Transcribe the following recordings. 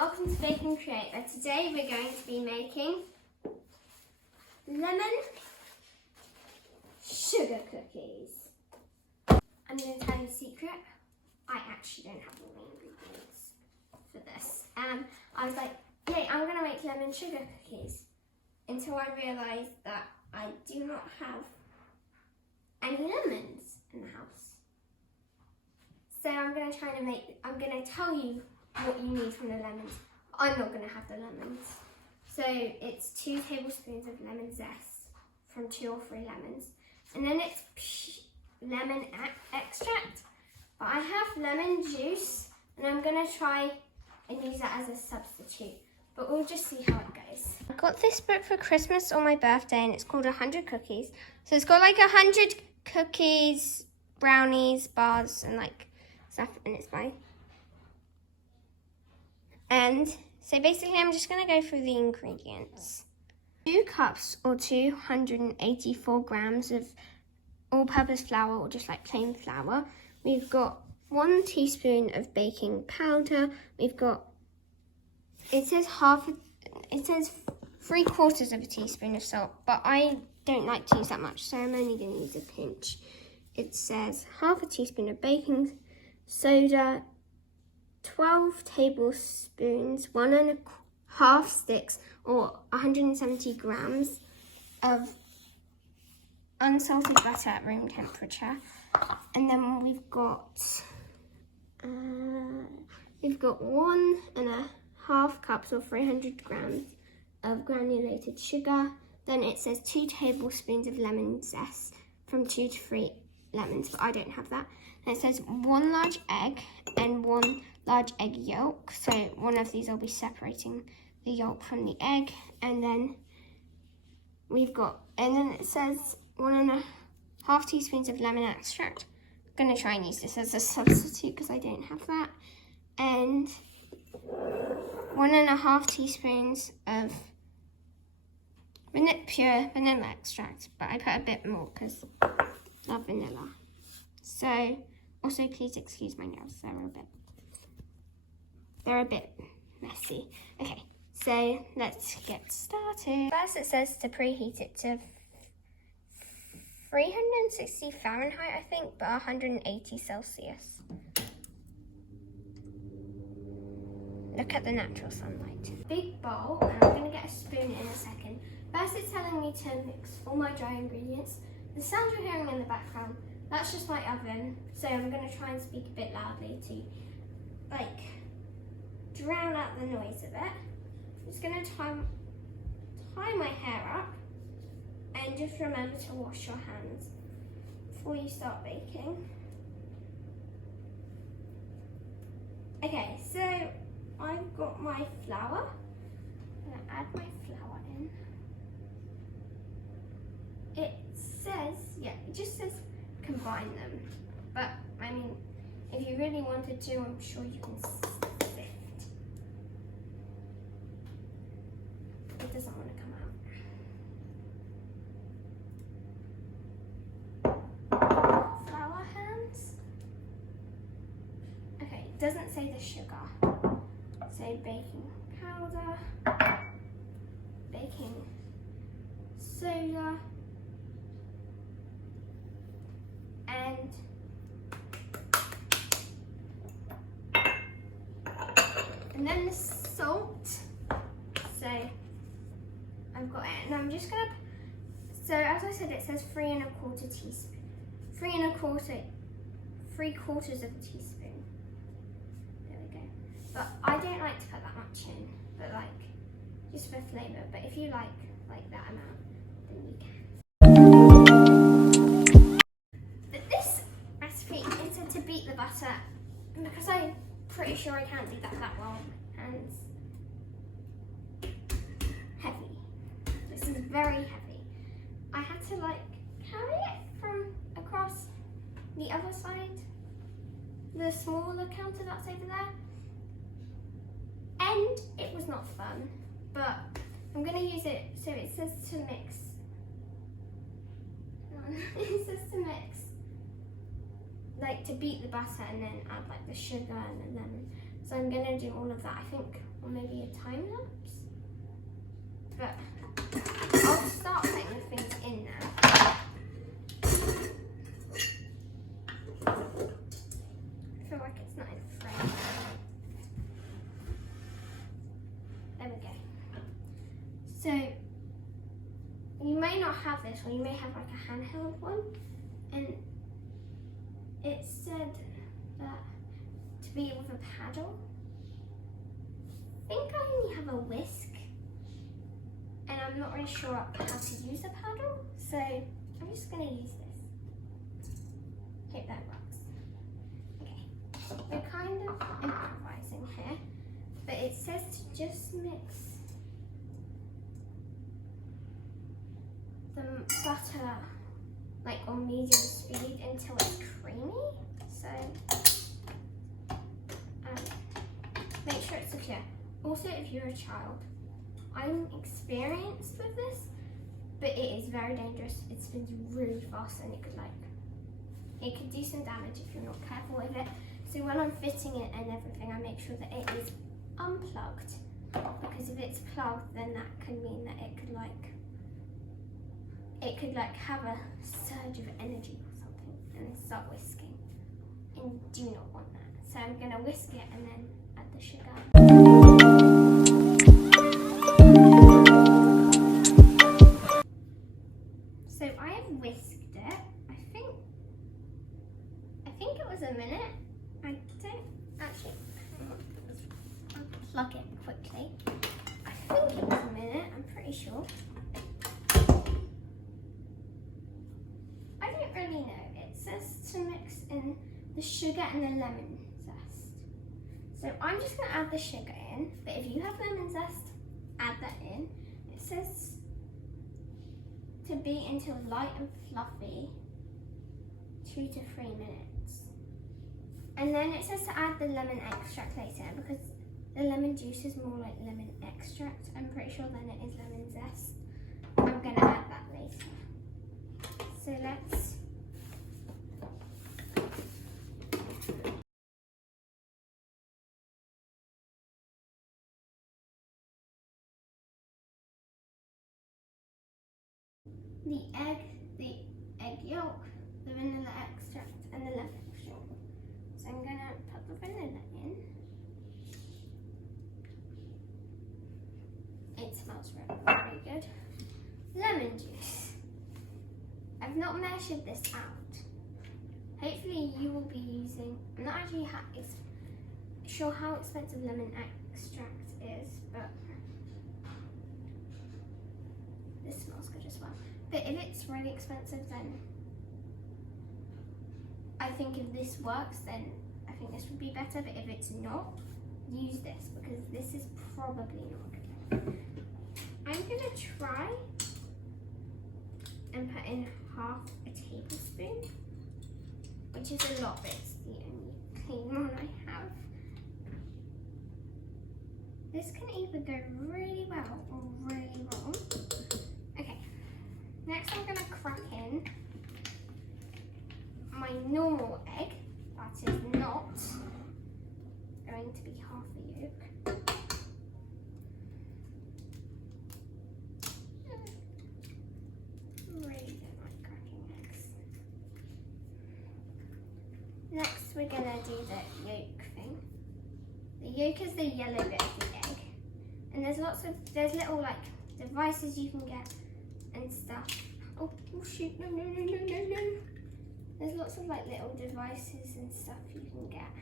welcome to Bake and Create, where today we're going to be making lemon sugar cookies. I'm going to tell you a secret, I actually don't have all the ingredients for this. I was like, yay, I'm going to make lemon sugar cookies, until I realised that I do not have any lemons in the house. So I'm going to tell you what you need from the lemons. I'm not going to have the lemons. So it's 2 tablespoons of lemon zest from 2 or 3 lemons. And then it's lemon extract. But I have lemon juice and I'm going to try and use that as a substitute. But we'll just see how it goes. I got this book for Christmas on my birthday and it's called 100 Cookies. So it's got like 100 cookies, brownies, bars and like stuff, and it's by. And so basically I'm just going to go through the ingredients. 2 cups or 284 grams of all-purpose flour, or just like plain flour. We've got 1 teaspoon of baking powder. We've got, it says 3/4 of a teaspoon of salt, but I don't like to use that much, so I'm only going to use a pinch. It says 1/2 teaspoon of baking soda, 12 tablespoons, 1½ sticks or 170 grams of unsalted butter at room temperature. And then we've got 1½ cups or 300 grams of granulated sugar. Then it says 2 tablespoons of lemon zest from 2 to 3 lemons, but I don't have that. And it says 1 large egg and 1 large egg yolk. So one of these I'll be separating the yolk from the egg. And then it says 1½ teaspoons of lemon extract. I'm going to try and use this as a substitute because I don't have that. And 1½ teaspoons of pure vanilla extract, but I put a bit more because I love vanilla. So, also please excuse my nails, they're a bit messy. Okay, so let's get started. First it says to preheat it to 360 Fahrenheit, I think, but 180 Celsius. Look at the natural sunlight. Big bowl, and I'm going to get a spoon in a second. First it's telling me to mix all my dry ingredients. The sound you're hearing in the background, that's just my oven, so I'm going to try and speak a bit loudly to like drown out the noise of it. I'm just going to tie my hair up, and just remember to wash your hands before you start baking. Okay, so I've got my flour. I'm going to add my flour in. It just says combine them. But, I mean, if you really wanted to, I'm sure you can sift. It doesn't want to come out. Flour hands. Okay, it doesn't say the sugar. Say baking powder, baking soda, and then the salt. So I've got it, and I'm just gonna. So as I said, it says 3¼ teaspoon, 3/4 of a teaspoon. There we go. But I don't like to put that much in, but like just for flavour. But if you like that amount, then you can. But this recipe is to beat the butter, because I'm pretty sure I can't do that well. And heavy. This is very heavy. I had to like carry it from across the other side, the smaller counter that's over there, and it was not fun, but I'm going to use it. So it says to mix. It says to mix, like to beat the butter and then add like the sugar and the lemon. So I'm gonna do all of that, I think, or maybe a time lapse. But I'll start putting the things in now. I feel like it's not in frame. There we go. So you may not have this, or you may have like a handheld one, and it said that to be with a paddle. I think I only have a whisk, and I'm not really sure how to use a paddle, so I'm just going to use this. Hope that works. Okay, we're kind of improvising here, but it says to just mix the butter like on medium speed until it's creamy. So make sure it's secure. Also, if you're a child, I'm experienced with this, but it is very dangerous. It spins really fast and it could do some damage if you're not careful with it. So when I'm fitting it and everything, I make sure that it is unplugged, because if it's plugged, then that can mean that it could have a surge of energy or something and then start whisking. And you do not want that. So I'm gonna whisk it and then add the sugar. So I have whisked it. I think it was a minute. I don't actually, I'll plug it quickly. I think it was a minute, I'm pretty sure. I don't really know. It says to mix in the sugar and the lemon zest. So I'm just going to add the sugar in, but if you have lemon zest, add that in. It says to be until light and fluffy, 2 to 3 minutes. And then it says to add the lemon extract later, because the lemon juice is more like lemon extract, I'm pretty sure, than it is lemon zest. I'm going to add that later. So let's the egg yolk, the vanilla extract, and the lemon extract. So I'm going to put the vanilla in. It smells really, very good. Lemon juice. I've not measured this out. Hopefully you will be using, I'm not actually sure how expensive lemon extract is, but this smells good as well. But if it's really expensive, then I think if this works, then I think this would be better. But if it's not, use this, because this is probably not good. I'm gonna try and put in half a tablespoon, which is a lot, but it's the only clean one I have. This can either go really well or really wrong. Okay, next I'm gonna crack in my normal egg, that is not going to be half a yolk. Really don't like cracking eggs. Next we're gonna do the yolk thing. The yolk is the yellow bit of the egg. And there's little like devices you can get and stuff. Oh shoot, no. There's lots of like little devices and stuff you can get.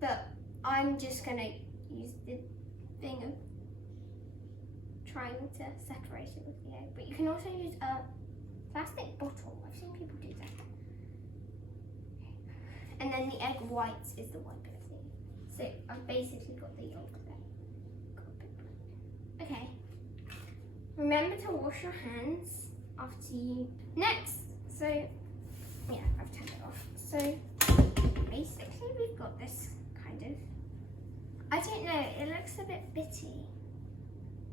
But I'm just gonna use the thing of trying to separate it with the egg. But you can also use a plastic bottle. I've seen people do that. And then the egg whites is the white bit of the egg. So I've basically got the yolk there. Okay. Remember to wash your hands after you. Next, so yeah, I've turned it off. So basically we've got this kind of, I don't know, it looks a bit bitty.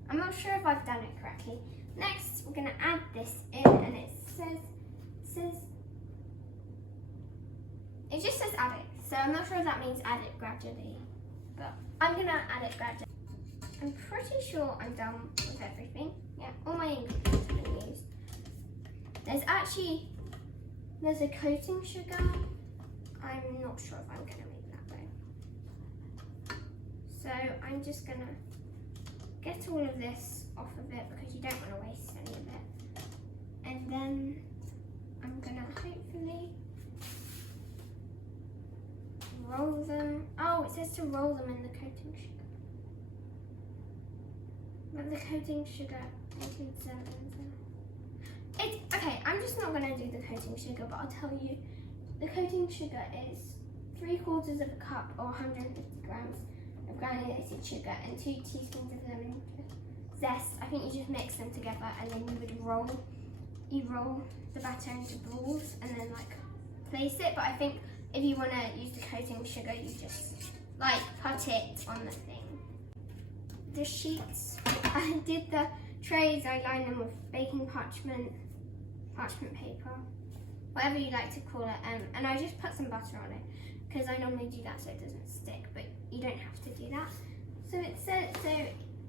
I'm not sure if I've done it correctly. Next, we're gonna add this in, and it says It just says add it, so I'm not sure if that means add it gradually, but I'm gonna add it gradually. I'm pretty sure I'm done with everything. Yeah, all my ingredients have been used. There's a coating sugar. I'm not sure if I'm gonna make that though. So I'm just gonna get all of this off of it because you don't want to waste any of it. And then I'm gonna hopefully roll them. Oh, it says to roll them in the coating sugar. But the coating sugar includes okay, I'm just not gonna do the coating sugar, but I'll tell you, the coating sugar is 3/4 of a cup or 150 grams of granulated sugar and 2 teaspoons of lemon zest. I think you just mix them together and then you roll the batter into balls and then like place it. But I think if you want to use the coating sugar, you just like put it on the thing. The sheets, I did the trays, I lined them with baking parchment paper, whatever you like to call it, and I just put some butter on it because I normally do that so it doesn't stick, but you don't have to do that. So it said, so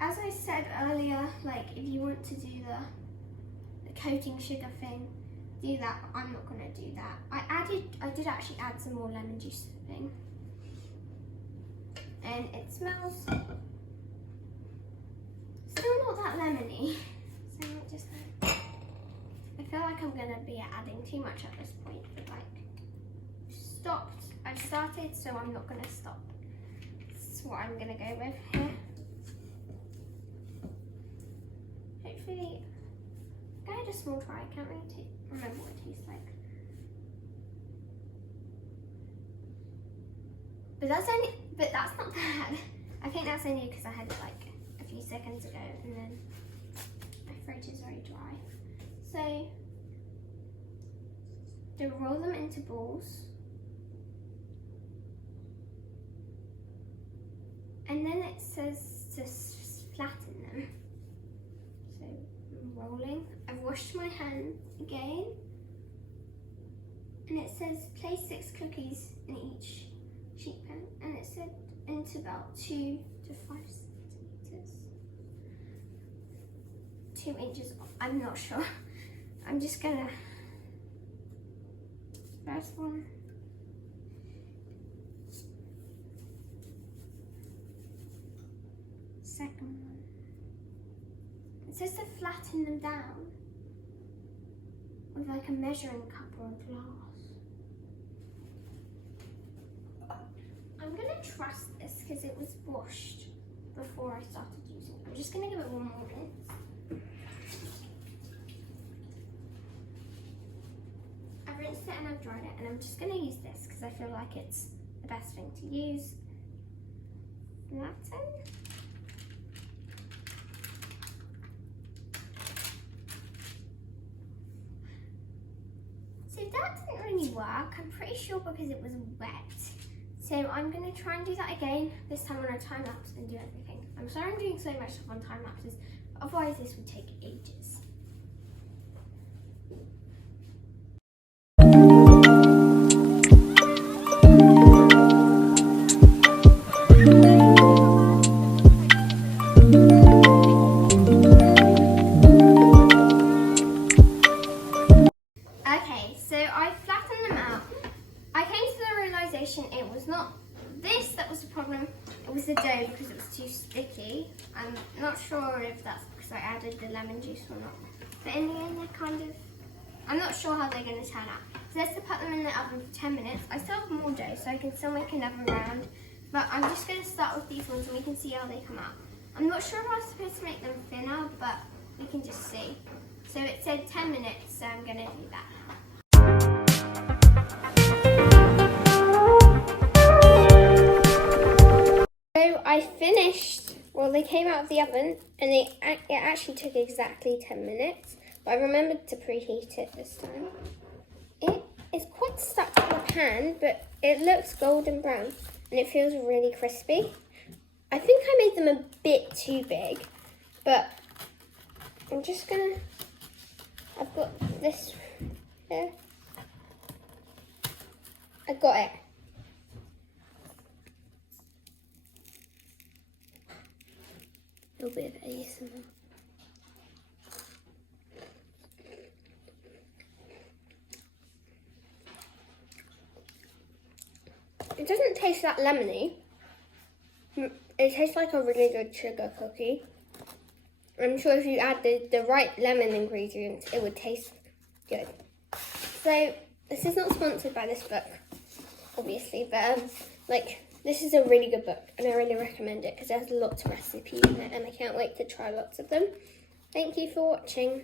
as I said earlier, like if you want to do the coating sugar thing, do that. I'm not going to do that. I did actually add some more lemon juice to the thing, and it smells still not that lemony, so just I feel like I'm going to be adding too much at this point, but like I've started, so I'm not going to stop. That's what I'm going to go with here. Hopefully, I had a small try. I can't really remember what it tastes like. But that's not bad. I think that's only because I had it like a few seconds ago and then my throat is very dry. So, to roll them into balls. And then it says to flatten them. So I'm rolling. I've washed my hands again. And it says place 6 cookies in each sheet pan. And it said into about 2 to 5 centimeters. 2 inches off. I'm not sure. I'm just gonna. First one. Second one. It says to flatten them down with like a measuring cup or a glass. I'm gonna trust this because it was washed before I started using it. I'm just gonna give it one more rinse. I've rinsed it and I've dried it, and I'm just gonna use this because I feel like it's the best thing to use. Flatten. So that didn't really work, I'm pretty sure, because it was wet. So I'm going to try and do that again, this time on a time lapse and do everything. I'm sorry I'm doing so much stuff on time lapses, otherwise this would take ages. Okay, so I flattened them out. I came to the realisation it was not this that was the problem, it was the dough because it was too sticky. I'm not sure if that's because I added the lemon juice or not. But in the end, I'm not sure how they're going to turn out. So let's put them in the oven for 10 minutes. I still have more dough, so I can still make another round. But I'm just going to start with these ones and we can see how they come out. I'm not sure if I'm supposed to make them thinner, but we can just see. So it said 10 minutes, so I'm going to do that now. So I finished, well, they came out of the oven and it actually took exactly 10 minutes, but I remembered to preheat it this time. It is quite stuck to the pan, but it looks golden brown and it feels really crispy. I think I made them a bit too big, but I'm just gonna, I've got this here. I got it. A little bit of ASMR. It doesn't taste that lemony. It tastes like a really good sugar cookie. I'm sure if you add the right lemon ingredients, it would taste good. So, this is not sponsored by this book, obviously, but this is a really good book, and I really recommend it because there's lots of recipes in it, and I can't wait to try lots of them. Thank you for watching.